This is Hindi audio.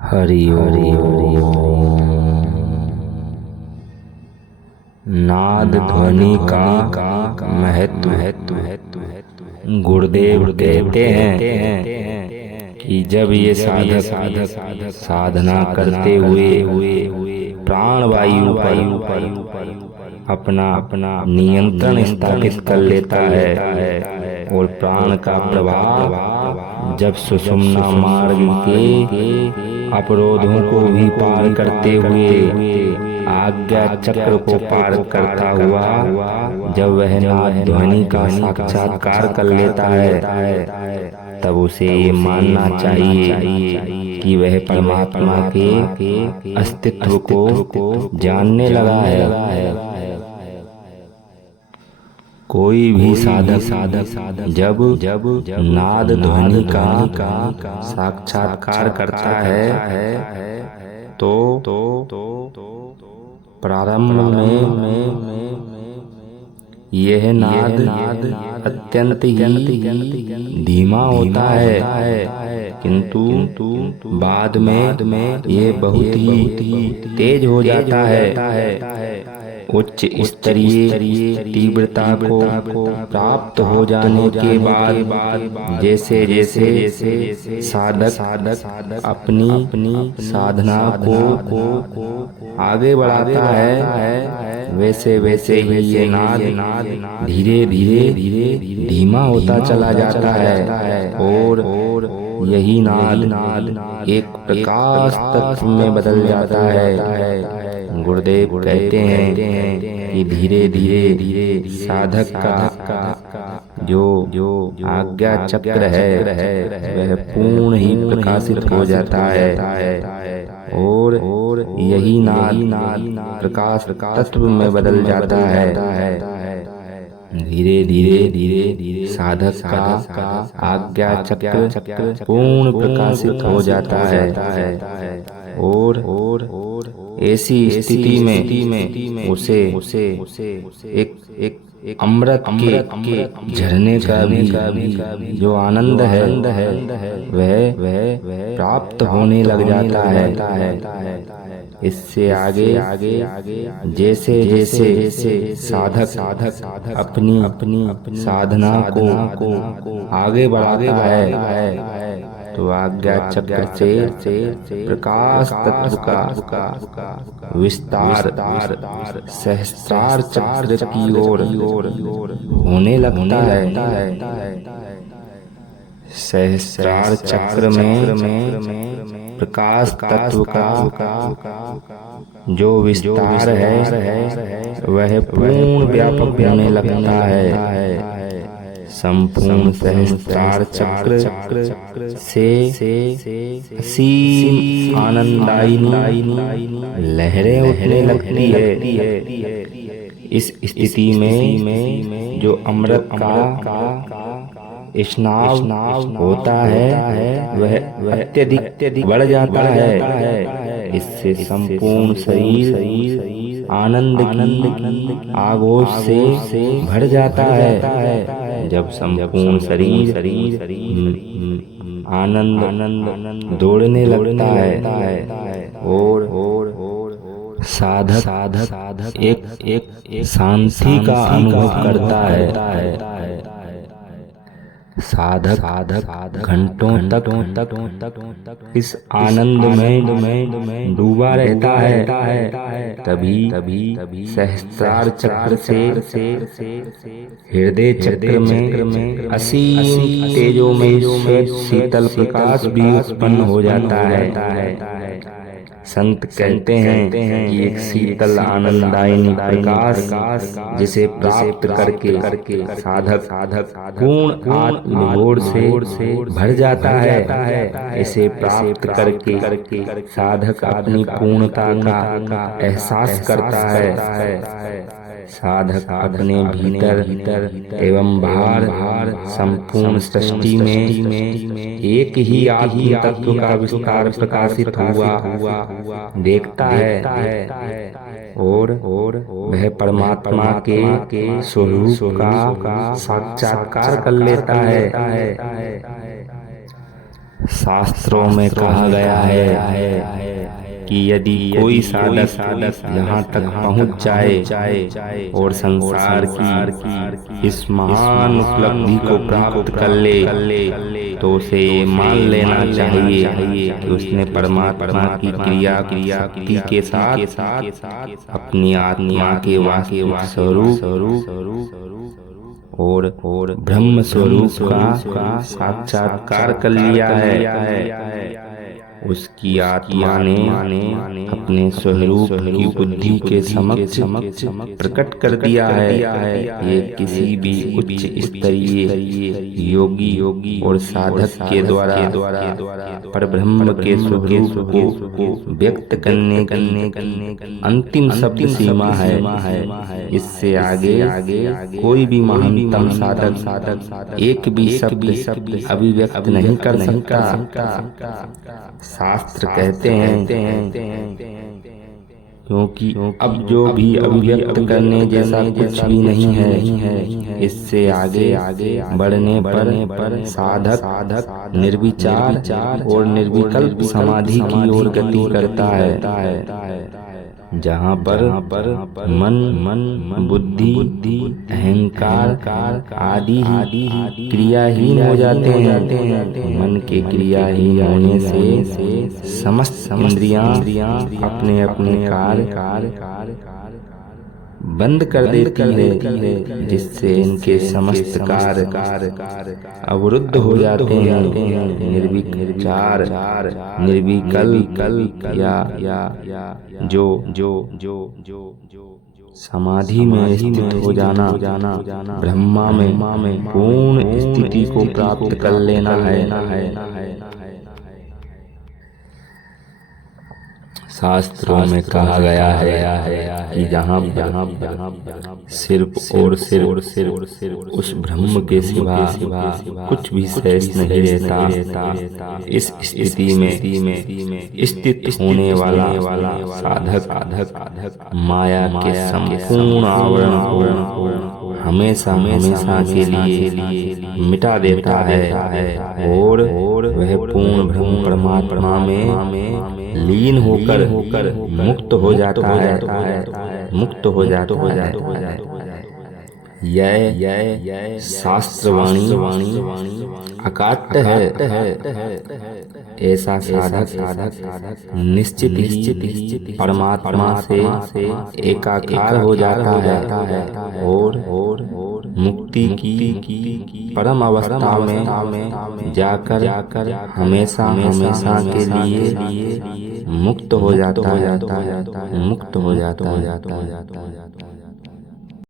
हरि ओम। नाद ध्वनि का महत्व। गुरुदेव कहते हैं कि जब ये साधक साधना करते हुए प्राण वायु पर अपना नियंत्रण स्थापित कर लेता है और प्राण का प्रभाव जब सुषुम्ना मार्ग के अवरोधों को भी पार करते हुए आज्ञा चक्र को पार करता हुआ जब वह नाद ध्वनि का साक्षात्कार कर लेता है तब उसे ये मानना चाहिए कि वह परमात्मा के अस्तित्व को जानने लगा है। कोई भी साधक जब नाद ध्वनि का साक्षात्कार करता है तो प्रारंभ में यह नाद अत्यंत ही धीमा होता है, किंतु बाद में यह बहुत ही तेज हो जाता है। उच्च स्तरीय तीव्रता को प्राप्त हो जाने के बाद जैसे जैसे साधक अपनी साधना को आगे बढ़ाता है वैसे वैसे ही ये नाद धीरे धीरे धीमा होता चला जाता है और यही नाद एक प्रकाश तत्व में बदल जाता है। गुरुदेव कहते हैं कि धीरे धीरे साधक का जो आज्ञा चक्र है वह पूर्ण ही प्रकाशित हो जाता है और यही नाद प्रकाश तत्व में बदल जाता है। धीरे धीरे साधक का आज्ञा चक्र पूर्ण प्रकाशित हो जाता है और ऐसी स्थिति में उसे एक अमृत के झरने का भी जो आनंद है वह प्राप्त होने लग जाता है। इससे आगे जैसे जैसे साधक अपनी साधना को आगे बढ़ाता है तो आज्ञा चक्र से प्रकाश तत्व का विस्तार सहस्त्रार चक्र की ओर होने लगता है। सहस्त्रार चक्र में प्रकाश तत्व का जो विस्तार है वह पूर्ण व्यापक होने लगता है। संपूर्ण सहस्त्रार चक्र से असीम आनंदायिनी लहरें उठने लगती है। इस स्थिति में जो अमृत का स्नाव होता है वह अत्यधिक बढ़ जाता है। इससे संपूर्ण शरीर आनंद की आगोश से भर जाता है। जब संपूर्ण शरीर आनंद दौड़ने लगता है और साधक एक शांति का अनुभव करता है। साधक घंटों तक इस आनंद में डूबा रहता है। तभी सहस्त्रार चक्र से हृदय चक्र में असीम तेजो में शीतल प्रकाश भी उत्पन्न हो जाता है। संत कहते हैं कि एक शीतल आनंदायिनी प्रकाश जिसे प्राप्त करके साधक पूर्ण आत्मबोध से भर जाता है। इसे प्राप्त करके साधक अपनी पूर्णता का एहसास करता है। साधक अपने भीतर एवं बाहर संपूर्ण सृष्टि में एक ही आत्म तत्व का विस्तार प्रकाशित हुआ देखता है और वह परमात्मा के स्वरूप का साक्षात्कार कर लेता है। शास्त्रों में कहा गया है कि यदि कोई साधक यहाँ तक पहुँच जाए और संसार की इस महान उपलब्धि को प्राप्त कर ले तो उसे ये मान लेना चाहिए कि उसने परमात्मा की क्रिया शक्ति के साथ अपनी आत्मा के वास्तविक स्वरूप और ब्रह्म स्वरूप का साक्षात्कार कर लिया है। उसकी आत्मा ने अपने स्वरूप की बुद्धि के समक्ष प्रकट कर दिया है। ये किसी भी उच्च स्तरीय योगी और साधक के द्वारा परब्रह्म के स्वरूप को व्यक्त करने की अंतिम शब्द सीमा है। इससे आगे कोई भी महानतम साधक एक भी शब्द अभिव्यक्त नहीं कर सकता। शास्त्र कहते हैं क्योंकि अब जो भी अभिव्यक्त करने जैसा कुछ भी नहीं है। इससे आगे बढ़ने पर साधक निर्विचार और निर्विकल्प समाधि की ओर गति करता है, जहाँ पर मन बुद्धि अहंकार आदि क्रियाहीन हो जाते हैं। मन के क्रियाहीन होने से समस्त इंद्रियां अपने अपने कार्य बंद कर देती है, जिससे इनके समस्त कार्य अवरुद्ध हो जाते हैं। निर्विचार निर्विकल्प या जो समाधि में स्थित हो जाना ब्रह्मा में पूर्ण स्थिति को प्राप्त कर लेना है। शास्त्रों में कहा गया है कि जहाँ सिर्फ उस ब्रह्म के सिवा कुछ भी शेष नहीं रहता। इस स्थिति में स्थित होने वाला साधक माया के संपूर्ण आवरण को हमेशा के लिए मिटा देता है और वह पूर्ण ब्रह्म परमात्मा में लीन होकर मुक्त हो जाता है। यह शास्त्रवाणी अकाट्य है। ऐसा साधक निश्चित ही परमात्मा से एकाकार हो जाता है और मुक्ति की परम अवस्था में जाकर हमेशा के लिए मुक्त हो जाता है।